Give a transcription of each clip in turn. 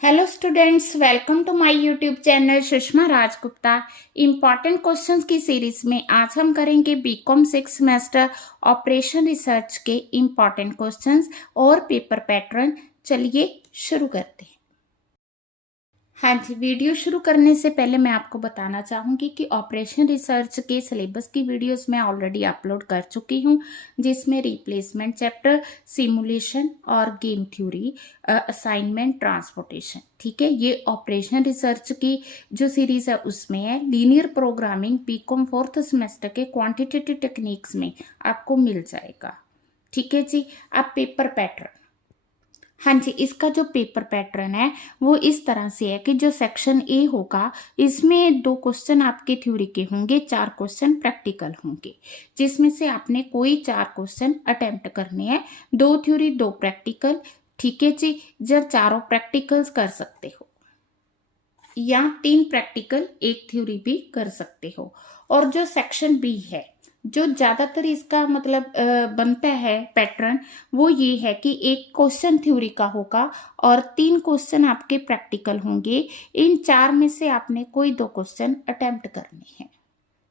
Hello students, welcome to my YouTube channel Sushma Rajgupta. Important questions की series में आज हम करेंगे बीकॉम 6 सेमेस्टर ऑपरेशन रिसर्च के इम्पॉर्टेंट क्वेश्चंस और पेपर पैटर्न। चलिए शुरू करते हैं। हाँ जी, वीडियो शुरू करने से पहले मैं आपको बताना चाहूँगी कि ऑपरेशन रिसर्च के सिलेबस की वीडियोस मैं ऑलरेडी अपलोड कर चुकी हूँ, जिसमें रिप्लेसमेंट चैप्टर, सिमुलेशन और गेम थ्योरी, असाइनमेंट, ट्रांसपोर्टेशन। ठीक है, ये ऑपरेशन रिसर्च की जो सीरीज है उसमें है। Linear programming BCom 4th semester के क्वांटिटेटिव टेक्निक्स में आपको मिल जाएगा। ठीक है जी। अब पेपर पैटर्न। हाँ जी, इसका जो पेपर पैटर्न है वो इस तरह से है कि जो सेक्शन ए होगा इसमें 2 क्वेश्चन आपके थ्योरी के होंगे, 4 क्वेश्चन प्रैक्टिकल होंगे, जिसमें से आपने कोई 4 क्वेश्चन अटेम्प्ट करने हैं, 2 थ्योरी 2 प्रैक्टिकल। ठीक है जी। जब चारों प्रैक्टिकल्स कर सकते हो या 3 प्रैक्टिकल 1 थ्योरी भी कर सकते हो। और जो सेक्शन बी है, जो ज्यादातर इसका मतलब बनता है पैटर्न, वो ये है कि 1 क्वेश्चन थ्योरी का होगा और 3 क्वेश्चन आपके प्रैक्टिकल होंगे। इन 4 में से आपने कोई 2 क्वेश्चन अटेम्प्ट करने हैं।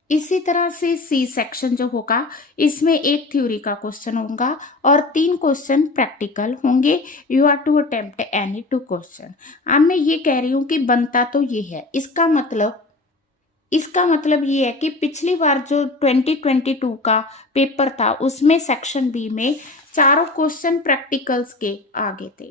इसी तरह से सी सेक्शन जो होगा इसमें 1 थ्योरी का क्वेश्चन होगा और 3 क्वेश्चन प्रैक्टिकल होंगे। You are to attempt any 2 question. अब मैं ये कह रही हूँ कि बनता तो ये है, इसका मतलब ये है कि पिछली बार जो 2022 का पेपर था उसमें सेक्शन बी में चारों क्वेश्चन प्रैक्टिकल्स के आगे थे।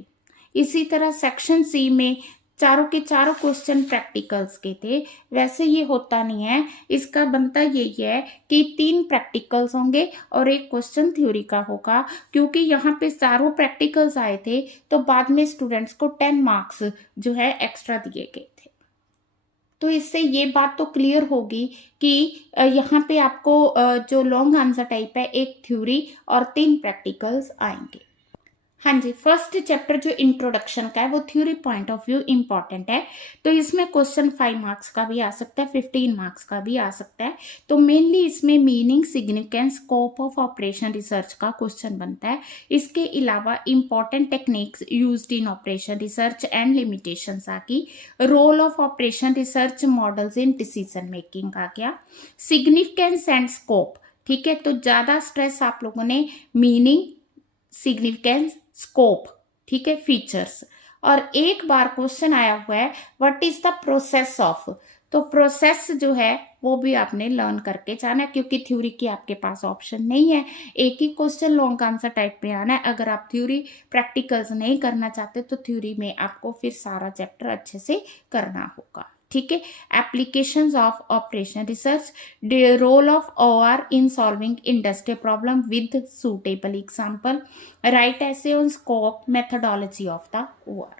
इसी तरह सेक्शन सी में चारों के चारों क्वेश्चन प्रैक्टिकल्स के थे। वैसे ये होता नहीं है, इसका बनता यही है कि 3 प्रैक्टिकल्स होंगे और 1 क्वेश्चन थ्योरी का होगा। क्योंकि यहाँ पे चारों प्रैक्टिकल्स आए थे तो बाद में स्टूडेंट्स को 10 मार्क्स जो है एक्स्ट्रा दिए गए थे। तो इससे ये बात तो क्लियर होगी कि यहाँ पे आपको जो लॉन्ग आंसर टाइप है 1 थ्योरी और 3 प्रैक्टिकल्स आएंगे। हाँ जी, फर्स्ट चैप्टर जो इंट्रोडक्शन का है वो theory point of view important है। तो इसमें क्वेश्चन 5 मार्क्स का भी आ सकता है, 15 मार्क्स का भी आ सकता है। तो मेनली इसमें meaning, significance, scope of operation research का क्वेश्चन बनता है। इसके अलावा important techniques used in operation research and limitations आ गई। Role of operation research models in decision making आ गया। Significance and scope. ठीक है, तो ज्यादा स्ट्रेस आप लोगों ने मीनिंग, सिग्निफिकेंस, स्कोप, ठीक है, फीचर्स। और एक बार क्वेश्चन आया हुआ है what is the process of. तो प्रोसेस जो है वो भी आपने लर्न करके जाना है, क्योंकि थ्योरी की आपके पास ऑप्शन नहीं है। एक ही क्वेश्चन लॉन्ग आंसर टाइप में आना है। अगर आप थ्योरी प्रैक्टिकल्स नहीं करना चाहते तो थ्योरी में आपको फिर सारा चैप्टर अच्छे से करना होगा। ठीक है। Applications of operation research, role of OR in solving industrial problem with suitable example, right ऐसे on scope, methodology of the OR.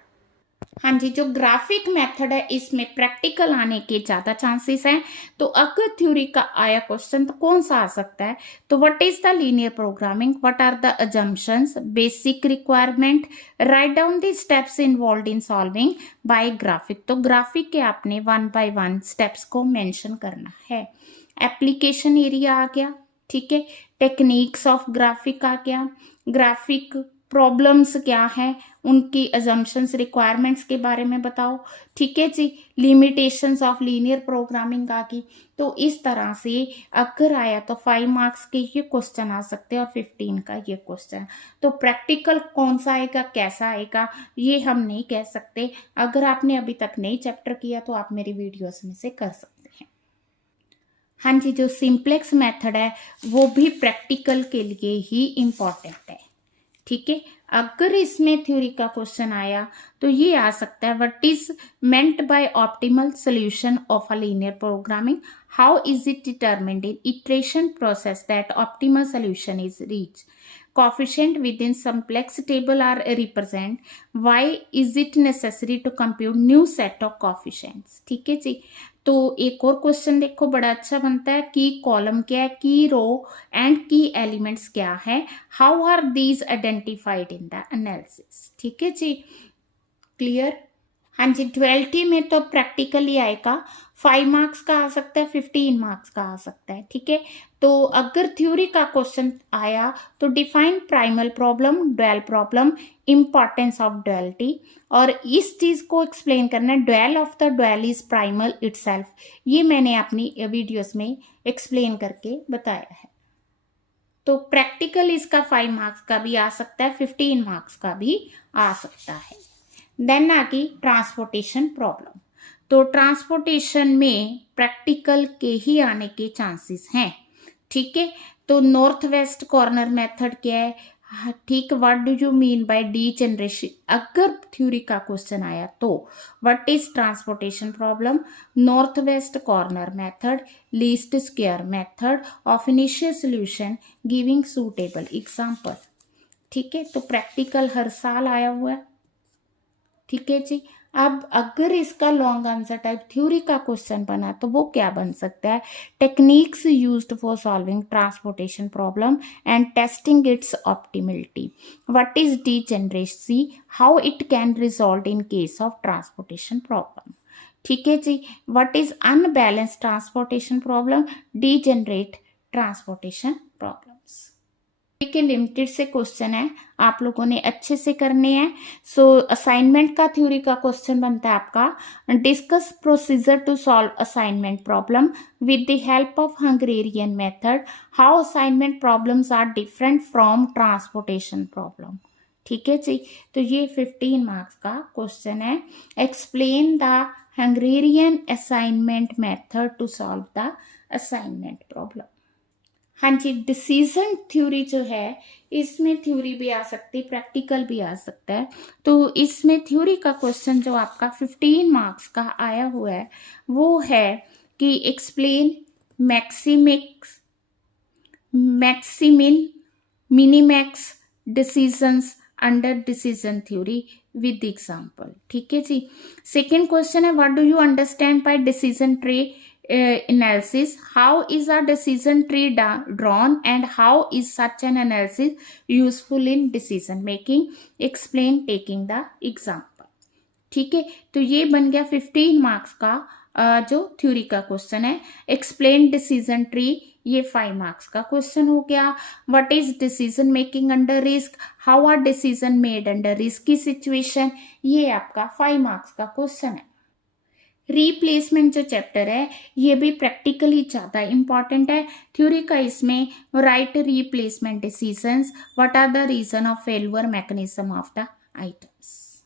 हाँ जी, जो ग्राफिक मेथड है इसमें प्रैक्टिकल आने के ज्यादा चांसेस हैं। तो अगर थ्योरी का आया क्वेश्चन तो कौन सा आ सकता है? तो what is the linear programming, what are the assumptions, basic requirement, write down the steps involved in solving by graphic. तो ग्राफिक के आपने 1 by 1 स्टेप्स को मेंशन करना है। एप्लीकेशन एरिया आ गया। ठीक है। टेक्निक्स ऑफ ग्राफिक आ गया। ग्राफिक प्रॉब्लम्स क्या है, उनकी अजम्पशंस, रिक्वायरमेंट्स के बारे में बताओ। ठीक है जी। लिमिटेशंस ऑफ लीनियर प्रोग्रामिंग आ गई। तो इस तरह से अगर आया तो 5 मार्क्स के ये क्वेश्चन आ सकते हैं और 15 का ये क्वेश्चन। तो प्रैक्टिकल कौन सा आएगा, कैसा आएगा, ये हम नहीं कह सकते। अगर आपने अभी तक नहीं चैप्टर किया तो आप मेरी वीडियोस में से कर सकते हैं। हाँ जी, जो सिंप्लेक्स मेथड है वो भी प्रैक्टिकल के लिए ही इम्पॉर्टेंट है। ठीक है। अगर इसमें थ्योरी का क्वेश्चन आया तो ये आ सकता है what is meant by optimal solution of a linear programming, how is it determined in iteration process that optimal solution is reach, coefficient within simplex table are represent, why is it necessary to compute new set of coefficients। ठीक है जी। तो एक और question देखो, बड़ा अच्छा बनता है। की कॉलम क्या है, की रो एंड की एलिमेंट्स क्या है, how are these identified in the analysis. ठीक है जी, क्लियर। हाँ जी, ड्युअलिटी में तो प्रैक्टिकली आएगा, 5 मार्क्स का आ सकता है, 15 मार्क्स का आ सकता है, ठीक है। तो अगर थ्योरी का क्वेश्चन आया तो define primal problem, dual problem, importance of duality, और इस चीज को एक्सप्लेन करना है, dual of the dual is primal itself, ये मैंने अपनी वीडियोस में एक्सप्लेन करके बताया है। तो प्रैक्टिकल इसका 5 मार्क्स का भी आ सकता है, 15 मार्क्स का भी आ सकता है। देन आगे ट्रांसपोर्टेशन प्रॉब्लम। तो ट्रांसपोर्टेशन में प्रैक्टिकल के ही आने के चांसेस हैं, ठीक है। तो नॉर्थ वेस्ट कॉर्नर मेथड क्या है, ठीक, what do you mean by D generation, अगर थ्योरी का क्वेश्चन आया तो what is transportation problem, north west corner method, least square method of initial solution giving suitable example, ठीक है। तो प्रैक्टिकल हर साल आया हुआ है, ठीक है जी। अब अगर इसका लॉन्ग आंसर टाइप थ्योरी का क्वेश्चन बना तो वो क्या बन सकता है, techniques used for solving transportation problem and testing its optimality, what is degeneracy, how it can resolve in case of transportation problem, ठीक है जी। What is unbalance transportation problem, degenerate transportation problems. के लिमिटेड से question है, आप लोगों ने अच्छे से करने हैं। सो असाइनमेंट का थ्योरी का क्वेश्चन बनता है आपका, discuss procedure to solve assignment problem with the help of Hungarian method, how assignment problems are different from transportation problem, ठीक है जी। तो ये 15 मार्क्स का क्वेश्चन है, explain the Hungarian assignment method to solve the assignment problem. हाँ जी, decision theory जो है इसमें थ्योरी भी आ सकती है, प्रैक्टिकल भी आ सकता है। तो इसमें थ्योरी का क्वेश्चन जो आपका 15 मार्क्स का आया हुआ है वो है कि explain maximax, maximin, minimax decisions under decision theory with example, ठीक है जी। सेकेंड क्वेश्चन है, what do you understand by decision tree analysis, how is a decision tree drawn and how is such an analysis useful in decision making, explain taking the example, ठीक है। तो ये बन गया 15 मार्क्स का जो theory का क्वेश्चन है। एक्सप्लेन डिसीजन ट्री, ये 5 मार्क्स का क्वेश्चन हो गया। What is decision making under risk, how are decision made under risky situation, ये आपका 5 मार्क्स का क्वेश्चन है। रिप्लेसमेंट जो चैप्टर है ये भी प्रैक्टिकली ज़्यादा इंपॉर्टेंट है, थ्योरी का इसमें write replacement decisions, what are the reason of failure, mechanism of the items.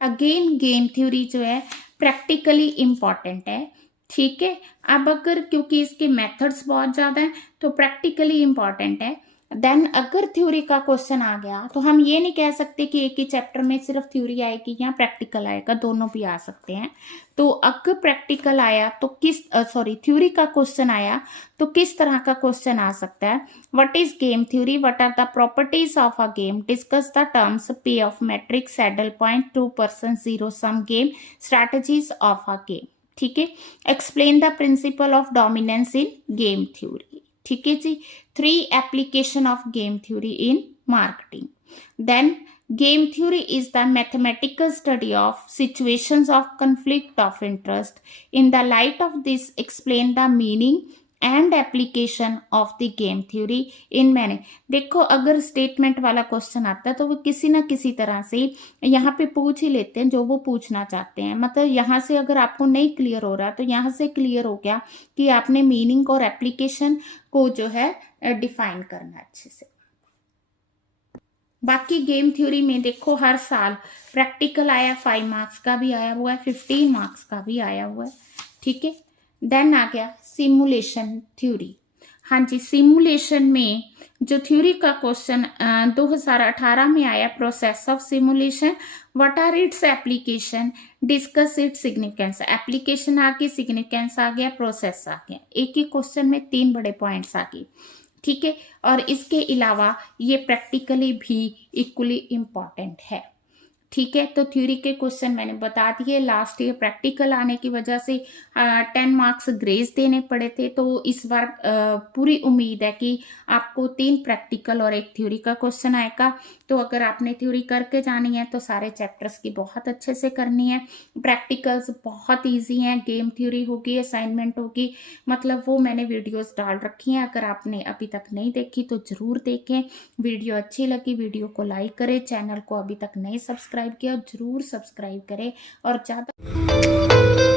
Again game theory जो है प्रैक्टिकली इंपॉर्टेंट है, ठीक है। अब अगर क्योंकि इसके मेथड्स बहुत ज़्यादा हैं तो प्रैक्टिकली इंपॉर्टेंट है। देन अगर थ्योरी का क्वेश्चन आ गया तो हम ये नहीं कह सकते कि एक ही चैप्टर में सिर्फ थ्योरी आएगी या प्रैक्टिकल आएगा, दोनों भी आ सकते हैं। तो अगर प्रैक्टिकल आया तो थ्योरी का क्वेश्चन आया तो किस तरह का क्वेश्चन आ सकता है, what is game theory, what are the properties of a game, discuss the terms payoff matrix, saddle point, 2% zero sum game, strategies of a game, ठीक है। Explain the principle of dominance in game theory, ठीक है जी। 3 application of game theory in marketing. Then game theory is the mathematical study of situations of conflict of interest. In the light of this, explain the meaning and application of the game theory in many. देखो अगर statement वाला question आता है तो वो किसी ना किसी तरह से यहाँ पे पूछ ही लेते हैं जो वो पूछना चाहते हैं। मतलब यहाँ से अगर आपको नहीं क्लियर हो रहा तो यहाँ से क्लियर हो गया कि आपने मीनिंग और एप्लीकेशन को जो है डिफाइन करना अच्छे से। बाकी गेम थ्योरी में देखो हर साल प्रैक्टिकल आया, 5 मार्क्स का भी आया हुआ है, 15 मार्क्स का भी आया हुआ है, ठीक है। देन आ गया सिमुलेशन थ्योरी। हाँ जी, सिमुलेशन में जो थ्योरी का क्वेश्चन 2018 में आया, process of simulation, what are its application, discuss its significance, application आ गई, सिग्निफिकेंस आ गया, प्रोसेस आ गया। एक ही क्वेश्चन में 3 बड़े पॉइंट्स आ गए, ठीक है। और इसके अलावा ये प्रैक्टिकली भी इक्वली इम्पॉर्टेंट है। ठीक है, तो थ्योरी के क्वेश्चन मैंने बता दिए। लास्ट ईयर प्रैक्टिकल आने की वजह से 10 मार्क्स ग्रेस देने पड़े थे, तो इस बार पूरी उम्मीद है कि आपको 3 प्रैक्टिकल और 1 थ्योरी का क्वेश्चन आएगा। तो अगर आपने थ्योरी करके जानी है तो सारे चैप्टर्स की बहुत अच्छे से करनी है। प्रैक्टिकल्स बहुत ईजी हैं, गेम थ्योरी होगी, असाइनमेंट होगी, मतलब वो मैंने वीडियोस डाल रखी हैं। अगर आपने अभी तक नहीं देखी तो ज़रूर देखें। वीडियो अच्छी लगी वीडियो को लाइक करें, चैनल को अभी तक नहीं सब्सक्राइब किया जरूर सब्सक्राइब करें और ज़्यादा